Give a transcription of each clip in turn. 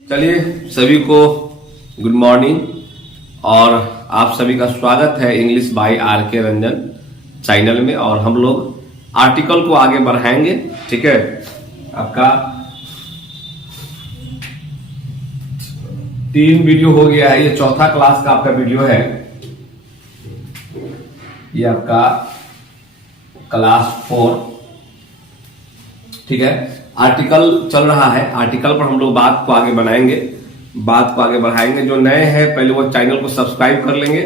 चलिए सभी को गुड मॉर्निंग और आप सभी का स्वागत है इंग्लिश बाय आर के रंजन चैनल में। और हम लोग आर्टिकल को आगे बढ़ाएंगे। ठीक है, आपका 3 वीडियो हो गया है, ये चौथा क्लास का आपका वीडियो है। ये आपका क्लास 4। ठीक है, आर्टिकल चल रहा है, आर्टिकल पर हम लोग बात को आगे बढ़ाएंगे। जो नए हैं पहले वो चैनल को सब्सक्राइब कर लेंगे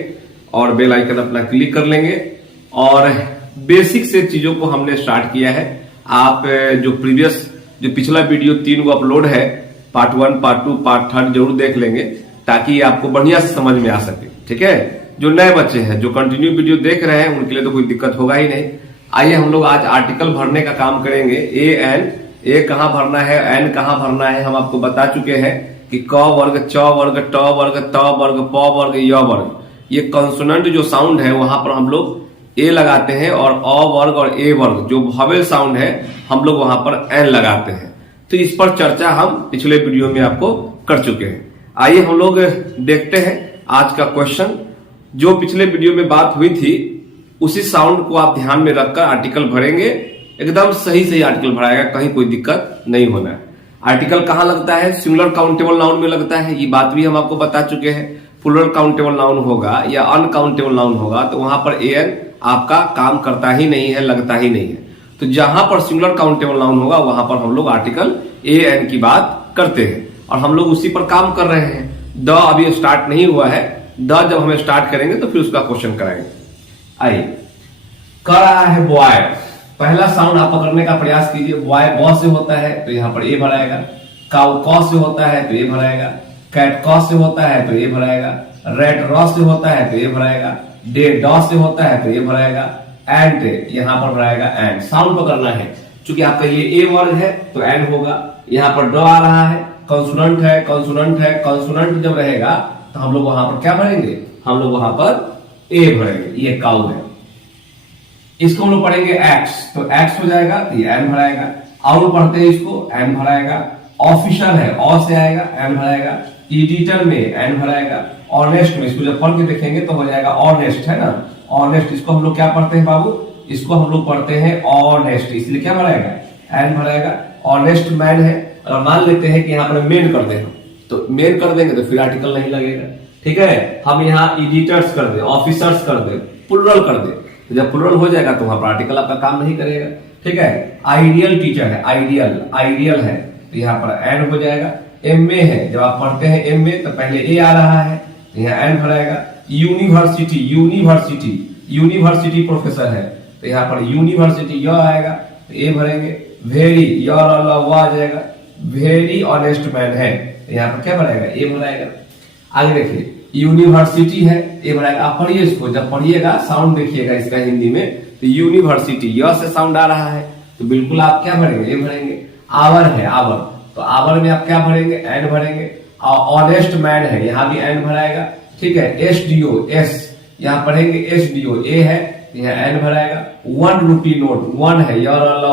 और बेल आइकन अपना क्लिक कर लेंगे। और बेसिक से चीजों को हमने स्टार्ट किया है। आप जो पिछला वीडियो 3 को अपलोड है, पार्ट 1, पार्ट 2, पार्ट 3 जरूर देख लेंगे ताकि आपको बढ़िया से समझ में आ सके। ठीक है, जो नए बच्चे हैं जो कंटिन्यू वीडियो देख रहे हैं उनके लिए तो कोई दिक्कत होगा ही नहीं। आइए हम लोग आज आर्टिकल भरने का काम करेंगे। ए कहाँ भरना है, एन कहाँ भरना है, हम आपको बता चुके हैं कि क वर्ग, च वर्ग, ट वर्ग, त वर्ग, प वर्ग, य वर्ग, ये कंसोनेंट जो साउंड है वहां पर हम लोग ए लगाते हैं और अ वर्ग और ए वर्ग जो वॉवेल साउंड है हम लोग वहां पर एन लगाते हैं। तो इस पर चर्चा हम पिछले वीडियो में आपको कर चुके हैं। आइए हम लोग देखते हैं आज का क्वेश्चन। जो पिछले वीडियो में बात हुई थी उसी साउंड को आप ध्यान में रखकर आर्टिकल भरेंगे। एकदम सही आर्टिकल भराएगा, कहीं कोई दिक्कत नहीं होना है। आर्टिकल कहाँ लगता है? सिंगुलर काउंटेबल नाउन में लगता है, ये बात भी हम आपको बता चुके हैं। प्लूरल काउंटेबल नाउन होगा या अनकाउंटेबल नाउन होगा तो वहां पर एन आपका काम करता ही नहीं है, लगता ही नहीं है। तो जहां पर सिंगुलर काउंटेबल नाउन होगा वहां पर हम लोग आर्टिकल ए एन की बात करते हैं और हम लोग उसी पर काम कर रहे हैं। द अभी स्टार्ट नहीं हुआ है, द जब हमें स्टार्ट करेंगे तो फिर उसका क्वेश्चन कराएंगे। आइए, कर रहा है बॉय। पहला साउंड आप पकड़ने का प्रयास कीजिए। बॉय ब से होता है तो यहाँ पर ए भराएगा। काउ क से होता है तो ए भराएगा। कैट क से होता है तो ए भराएगा। रेट र से होता है तो ए भराएगा। डे ड से होता है तो ए भराएगा। एंड यहाँ पर भराएगा एंड। साउंड पकड़ना है, चूंकि आपका ये ए वर्ग है तो एंड होगा। यहाँ पर ड आ रहा है, कंसोनेंट है, कंसोनेंट है। कंसोनेंट जब रहेगा तो हम लोग वहां पर क्या भरेंगे? हम लोग वहां पर ए भरेंगे। ये काउ है, इसको हम लोग पढ़ेंगे एक्स, तो एक्स हो जाएगा तो ये एन भराएगा। और पढ़ते हैं इसको, एन भराएगा। ऑफिसर है, ऑ से आएगा, एन भराएगा। एडिटर में एन भराएगा। ऑनेस्ट में, इसको जब पढ़ के देखेंगे तो हो जाएगा ऑनेस्ट, है ना। ऑनेस्ट, इसको हम लोग क्या पढ़ते हैं बाबू? इसको हम लोग पढ़ते हैं ऑनेस्ट, इसलिए क्या भराएगा? एन भराएगा। ऑनेस्ट मैन है, और मान लेते हैं कि यहाँ पर मेन कर दे, तो मेन कर देंगे तो फिर आर्टिकल नहीं लगेगा। ठीक है, हम यहाँ एडिटर्स कर दे, ऑफिसर्स कर दे, प्लूरल कर दे, तो जब प्लूरल हो जाएगा तो वहां पर आर्टिकल आपका काम नहीं करेगा। ठीक है, आइडियल टीचर है, आइडियल है तो यहाँ पर एन हो जाएगा। एमए है, जब आप पढ़ते हैं एमए तो पहले ए आ रहा है तो यहाँ एन भराएगा। यूनिवर्सिटी प्रोफेसर है तो यहाँ पर यूनिवर्सिटी य आएगा तो ए भरेंगे। वेरी आ जाएगा। वेरी ऑनेस्ट मैन है तो यहाँ पर क्या भराएगा? ए भराएगा। आगे देखिए, यूनिवर्सिटी है, ए भराएगा। आप पढ़िए इसको, जब पढ़िएगा साउंड देखिएगा इसका हिंदी में तो यूनिवर्सिटी य से साउंड आ रहा है तो बिल्कुल आप क्या भरेंगे? ए भरेंगे। आवर है, आवर, तो आवर में आप क्या भरेंगे? एन भरेंगे। ऑनेस्ट मैन है, यहाँ भी एन भराएगा। ठीक है, एसडीओ, एस यहाँ पढ़ेंगे। एसडीओ ए है तो यहाँ एन भराएगा। 1 रुपी नोट, 1 है,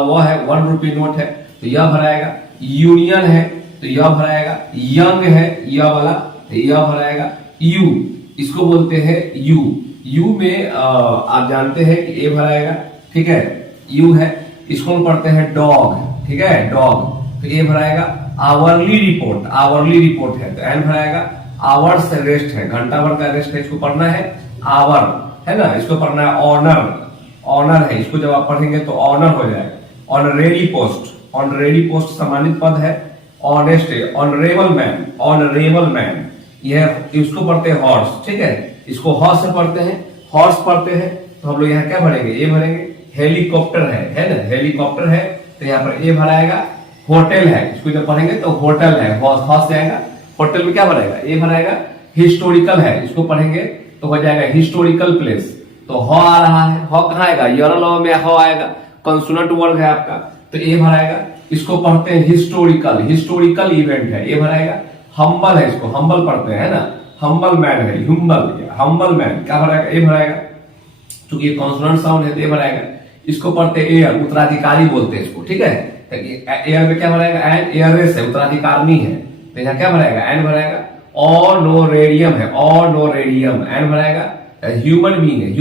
वो है, 1 रुपी नोट है तो यह भराएगा। यूनियन है तो यह भराएगा। यंग है, यह वाला तो यह भराएगा। यू, इसको बोलते हैं यू में आप जानते हैं कि ए भराएगा। ठीक है, यू है, इसको हम पढ़ते हैं डॉग। ठीक है, डॉग तो ए भराएगा। आवरली रिपोर्ट है तो एन भराएगा। आवर्स रेस्ट है, घंटा भर का रेस्ट है, इसको पढ़ना है आवर, है ना। इसको पढ़ना है ऑनर है, इसको जब आप पढ़ेंगे तो ऑनर हो जाएगा। ऑनरेडी पोस्ट सम्मानित पद है। ऑनेस्ट है, ऑनरेबल मैन यह, इसको पढ़ते हैं हॉर्स। ठीक है, इसको हॉर्स से पढ़ते हैं, हॉर्स पढ़ते हैं तो हम लोग यहाँ क्या भरेंगे? ए भरेंगे। हेलीकॉप्टर है ना, हेलीकॉप्टर है तो यहाँ पर ए भराएगा। होटल है, इसको जब पढ़ेंगे तो होटल है, हॉर्स से आएगा। होटल में क्या भराएगा? ए भराएगा। हिस्टोरिकल है, इसको पढ़ेंगे तो हो जाएगा हिस्टोरिकल प्लेस, तो ह आ रहा है, ह कहाँ आएगा? यरल में ह आएगा। कंसोनेंट वर्ग है आपका तो ए भराएगा। इसको पढ़ते हैं हिस्टोरिकल इवेंट है, ए भराएगा। हम्बल है, इसको हम्बल पढ़ते हैं ना, हम्बल मैन है, हम्बल मैन क्या भराएगा? ए भराएगा। क्योंकि ये कॉन्सोनेंट साउंड है तो ए भराएगा। इसको पढ़ते हैं एयर, उत्तराधिकारी बोलते हैं इसको। ठीक है, एयर में क्या भराएगा? एन, एयरलेस है, उत्तराधिकारी है तो यहाँ क्या भराएगा, एन भराएगा। ऑनोरेरियम है, ऑनोरेरियम, एन भराएगा। ह्यूमन बीइंग है,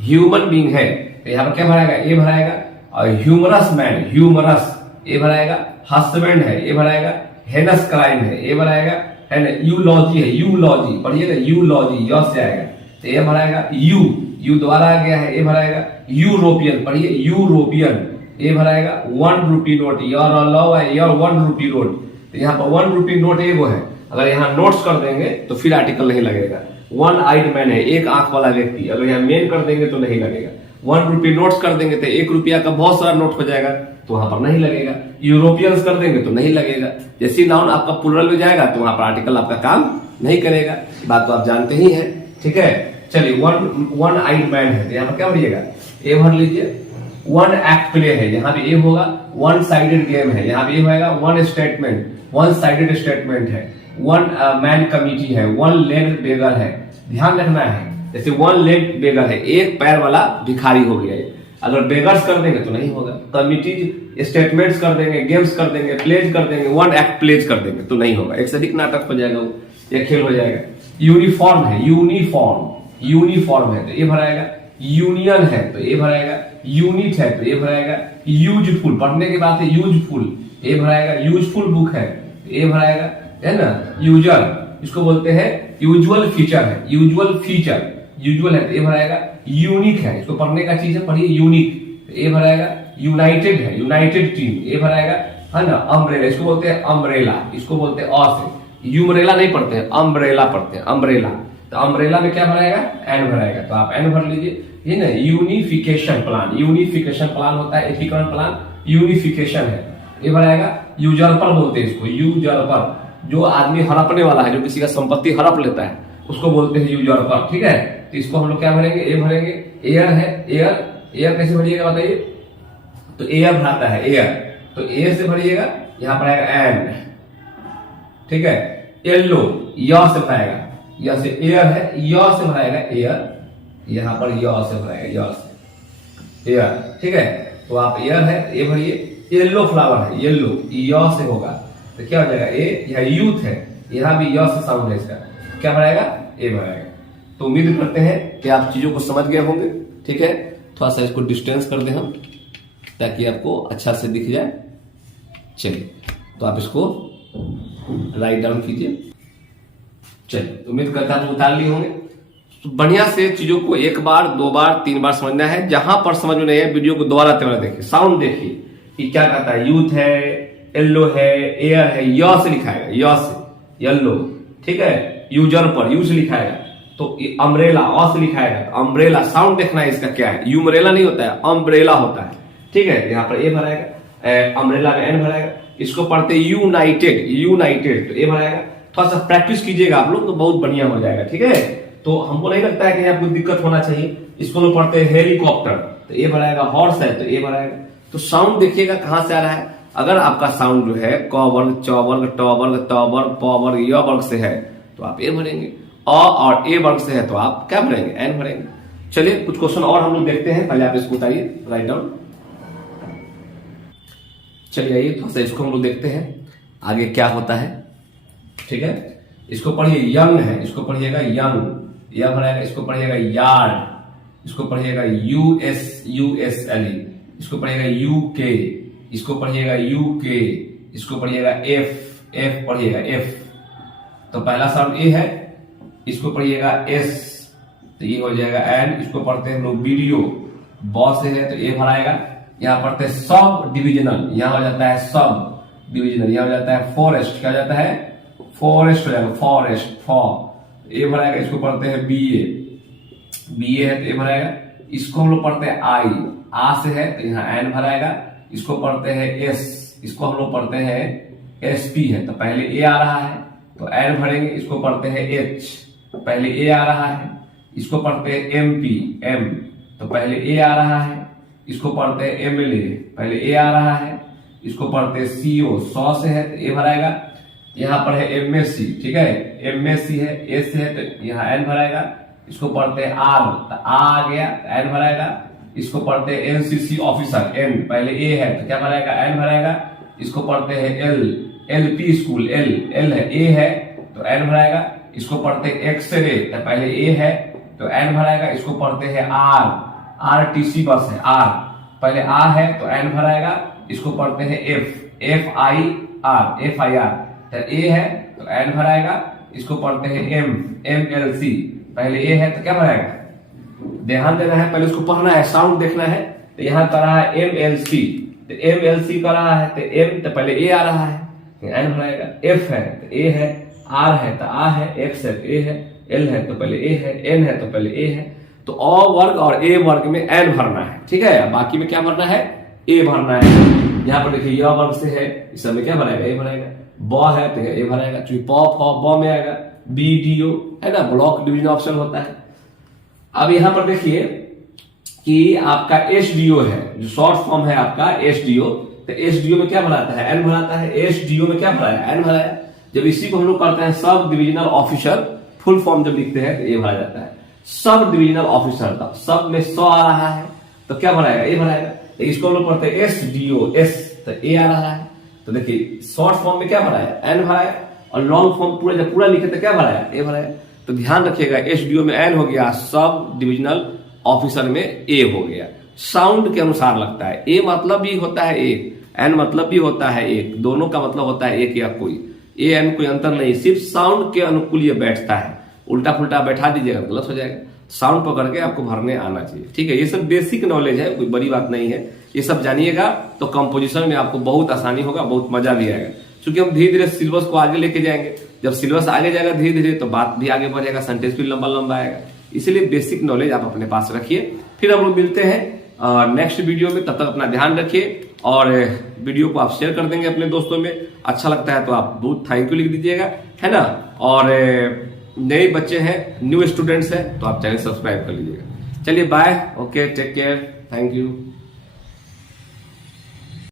ह्यूमन बीइंग है, तो यहाँ पर क्या भराएगा, ए भराएगा। और ह्यूमरस मैन, ह्यूमरस, ए भराएगा। हस्बैंड है, ए भराएगा। हेनस क्राइम है, ए भराएगा, है ना। यूलॉजी है, यूलॉजी पढ़िएगा, यूलॉजी यस से आएगा, तो ए भराएगा। यू दोबारा आ गया है, ए भराएगा। यूरोपियन पढ़िए, यूरोपियन, ए भराएगा। 1 रुपी नोट, योर लव है, योर 1 रुपी नोट, तो यहाँ पर 1 रुपी नोट ए वो है। अगर यहाँ नोट्स कर देंगे तो फिर आर्टिकल नहीं लगेगा। 1 आइड मैन है, एक आंख वाला व्यक्ति, अगर यहाँ मेन कर देंगे तो नहीं लगेगा। 1 रुपी नोट्स कर देंगे तो 1 रुपया का बहुत सारा नोट हो जाएगा, तो वहां पर नहीं लगेगा। यूरोपियंस कर देंगे तो नहीं लगेगा। जैसे नाउन आपका प्लूरल में जाएगा तो वहां पर आर्टिकल आपका काम नहीं करेगा, बात तो आप जानते ही हैं, ठीक है। चलिए, 1 आइड मैन है, तो यहाँ पर क्या भरिएगा, ए भर लीजिए। 1 एक्ट प्ले है, यहाँ भी ए होगा। 1 साइडेड गेम है, यहाँ भी ए होगा। 1 स्टेटमेंट, 1 साइडेड स्टेटमेंट है। 1 मैन कमिटी है। 1 लेग बेगर है, ध्यान रखना है। जैसे 1 लेग बेगर है, एक पैर वाला भिखारी हो गया है। अगर बेगर्स कर देंगे तो नहीं होगा। कमिटी स्टेटमेंट्स कर देंगे, गेम्स कर देंगे, प्लेज कर देंगे, 1 एक्ट प्लेज कर देंगे तो नहीं होगा, एक से अधिक नाटक हो जाएगा, वो ये खेल हो जाएगा। यूनिफॉर्म है, यूनिफॉर्म है, तो ये भराएगा। यूनियन है तो ये भराएगा। यूनिट है तो ये भराएगा। यूजफुल, पढ़ने के बाद यूजफुल, ये भराएगा। यूजफुल बुक है, ये भराएगा, है ना। यूजर, इसको बोलते हैं यूजुअल फीचर है, यूजुअल फीचर, यूजुअल है तो ये भराएगा। यूनिक है, इसको पढ़ने का चीज है, पढ़िए यूनिक, तो ये भराएगा। यूनाइटेड है, यूनाइटेड टीम, ये भराएगा, है ना। अम्ब्रेला, इसको बोलते हैं अम्ब्रेला, इसको बोलते हैं अ से। यूमरेला नहीं पढ़ते हैं, अम्ब्रेला पढ़ते हैं, अम्ब्रेला। तो अम्ब्रेला में क्या भराएगा, एन भराएगा, तो आप एन भर लीजिए। ये ना यूनिफिकेशन प्लान, यूनिफिकेशन प्लान होता है, एकीकरण प्लान, यूनिफिकेशन है, ये भराएगा। यूजरपर बोलते हैं इसको, यूजरपर, जो आदमी हड़पने वाला है, जो किसी का संपत्ति हड़प लेता है, उसको बोलते हैं यूजरपर, ठीक है। तो इसको हम लोग क्या भरेंगे, ए भरेंगे। एयर है, एयर, एयर कैसे भरिएगा बताइए, तो एयर भराता है, एयर, तो एयर से भरिएगा, यहां पर आएगा एन, ठीक है। येलो, य से भराएगा, य से एयर है, य से भराएगा एयर, यहां पर य से भराएगा, य से एयर, ठीक है। तो आप एयर है, ए भरिए। येलो फ्लावर है, येलो, य से होगा, तो क्या हो जाएगा, ए। यह यूथ है, यहां भी य से साउंड है इसका, क्या भराएगा, ए भराएगा। तो उम्मीद करते हैं कि आप चीजों को समझ गए होंगे, ठीक है। थोड़ा सा इसको डिस्टेंस कर दें हम, ताकि आपको अच्छा से दिख जाए। चलिए, तो आप इसको राइट डाउन कीजिए। चलिए, उम्मीद करता हूं उतार लिए होंगे। तो बढ़िया से चीजों को 1 बार 2 बार 3 बार समझना है। जहां पर समझ में नहीं है, वीडियो को दोबारा तेरा देखिए, साउंड देखिए कि क्या कहता है। यूथ है, येलो है, एयर है, य से लिखाएगा, य से येलो, ठीक है। यूजर पर यू से लिखाएगा, तो अम्ब्रेला अ से लिखाएगा, तो अम्ब्रेला साउंड देखना है इसका क्या है। यूमरेला नहीं होता है, अम्ब्रेला होता है, ठीक है। यहाँ पर ए भराएगा, अम्ब्रेला में एन भराएगा। इसको पढ़ते यूनाइटेड, यूनाइटेड, तो ए भराएगा। थोड़ा सा प्रैक्टिस कीजिएगा आप लोग तो बहुत बढ़िया हो जाएगा, ठीक है। तो हमको नहीं लगता है कि आपको दिक्कत होना चाहिए। इसको लोग पढ़ते हैं हेलीकॉप्टर, तो ए भराएगा। हॉर्स है तो ए भराएगा। तो साउंड देखिएगा कहां से आ रहा है। अगर आपका साउंड जो है क वर्ग, च वर्ग, ट वर्ग, त वर्ग, प वर्ग, य वर्ग से है तो आप ए भरेंगे। अ और ए वर्ग से है तो आप क्या भरेंगे, एन भरेंगे। चलिए, कुछ क्वेश्चन और हम लोग देखते हैं, पहले आप इसको उतारिए, राइट डाउन। चलिए आइए, थोड़ा सा इसको हम लोग देखते हैं आगे क्या होता है, ठीक है। इसको पढ़िए, यंग है, इसको पढ़िएगा यंग, यह भराएगा। इसको पढ़िएगा यार्ड, इसको पढ़िएगा यूएसएलई, इसको पढ़िएगा यूके, इसको पढ़िएगा यूके, इसको पढ़िएगा एफ, एफ पढ़िएगा एफ, तो पहला साउंड ए है। इसको पढ़िएगा एस, तो ये हो जाएगा एन। इसको पढ़ते हैं हम लोग वीडियो, बॉस से है तो ए भराएगा। यहाँ पढ़ते हैं सब डिविजनल, यहाँ हो जाता है सब डिविजनल, यहाँ हो जाता है फॉरेस्ट, क्या हो जाता है, फॉरेस्ट हो जाएगा, फॉरेस्ट, फॉर, ए भराएगा। इसको पढ़ते हैं बीए, बीए है तो ए भराएगा। इसको हम लोग पढ़ते हैं आई, आ से है तो यहाँ एन भराएगा। इसको पढ़ते हैं एस, इसको हम लोग पढ़ते हैं एसपी है तो पहले ए आ रहा है तो एन भरेंगे। इसको पढ़ते हैं एच, पहले ए आ रहा है। इसको पढ़ते हैं एमपी, एम, तो पहले ए आ रहा है। इसको पढ़ते हैं एमएलए, पहले ए आ रहा है। इसको पढ़ते हैं सीओ, 100 से है तो ए भराएगा। यहाँ पर है एमएससी, ठीक है, एमएससी है, एस से है तो यहाँ एन भराएगा। इसको पढ़ते हैं आर, तो आ गया तो एन भराएगा। इसको पढ़ते हैं एनसीसी ऑफिसर, एन, पहले ए है तो क्या भराएगा, एन भराएगा। इसको पढ़ते हैं एल, LP स्कूल, एल है, ए है तो एन भराएगा। इसको पढ़ते एक्सरे तो पहले ए है तो एन भराएगा। इसको पढ़ते हैं RTC बस है, आर पहले आ है तो एन भराएगा। इसको पढ़ते हैं FIR तो ए है तो एन भराएगा। इसको पढ़ते हैं MLC पहले ए है तो क्या भराएगा, ध्यान देना है, पहले उसको पढ़ना है, साउंड देखना है। तो यहाँ कर रहा है MLC तो MLC कर रहा है तो M तो पहले ए आ रहा है, एन भराएगा। F है तो ए है, R है तो आ है, X है तो ए है, L है तो पहले ए है, N है तो पहले ए है। तो अ वर्ग और ए वर्ग में एन भरना है, ठीक है। बाकी में क्या भरना है, ए भरना है। यहाँ पर देखिए यह वर्ग से है, इस समय क्या भराएगा, ए भराएगा। ब है तो ए भराएगा, चूंकि प फ ब में आएगा। BDO है ना, ब्लॉक डिवीजन ऑप्शन होता है। अब यहाँ पर देखिए कि आपका SDO है, जो शॉर्ट फॉर्म है आपका SDO, तो SDO में क्या भराता है, एन भराता है। SDO में क्या भराया, एन भराया। जब इसी को हम लोग करते हैं sub divisional officer, full form जब लिखते हैं तो ए भरा जाता है। सब डिविजनल ऑफिसर था, सब में 100 आ रहा है तो क्या भराएगा, ए भराएगा। तो इसको हम लोग पढ़ते हैं SDO, एस तो ए आ रहा है। तो देखिए शॉर्ट फॉर्म में क्या भराया, एन भराया, और लॉन्ग फॉर्म पूरा जब पूरा लिखे तो क्या भराया, ए भराया। तो ध्यान रखिएगा SDO में एन हो गया, सब डिविजनल ऑफिसर में ए हो गया। साउंड के अनुसार लगता है, ए मतलब भी होता है एक, एन मतलब भी होता है एक, दोनों का मतलब होता है एक या कोई, ए एन कोई अंतर नहीं, सिर्फ साउंड के अनुकूल ये बैठता है। उल्टा पुल्टा बैठा दीजिएगा गलत हो जाएगा। साउंड पकड़ के आपको भरने आना चाहिए, ठीक है। ये सब बेसिक नॉलेज है, कोई बड़ी बात नहीं है। ये सब जानिएगा तो कंपोजिशन में आपको बहुत आसानी होगा, बहुत मजा भी आएगा। क्योंकि हम धीरे धीरे सिलेबस को आगे लेके जाएंगे, जब सिलेबस आगे जाएगा धीरे धीरे तो बात भी आगे बढ़ेगा, सेंटेंस भी लंबा लंबा आएगा। इसीलिए बेसिक नॉलेज आप अपने पास रखिए। फिर हम लोग मिलते हैं नेक्स्ट वीडियो में, तब तक अपना ध्यान रखिए और वीडियो को आप शेयर कर देंगे अपने दोस्तों में। अच्छा लगता है तो आप बहुत थैंक यू लिख दीजिएगा, है ना। और नए बच्चे हैं, न्यू स्टूडेंट्स हैं तो आप चैनल सब्सक्राइब कर लीजिएगा। चलिए bye, okay, take care, thank you.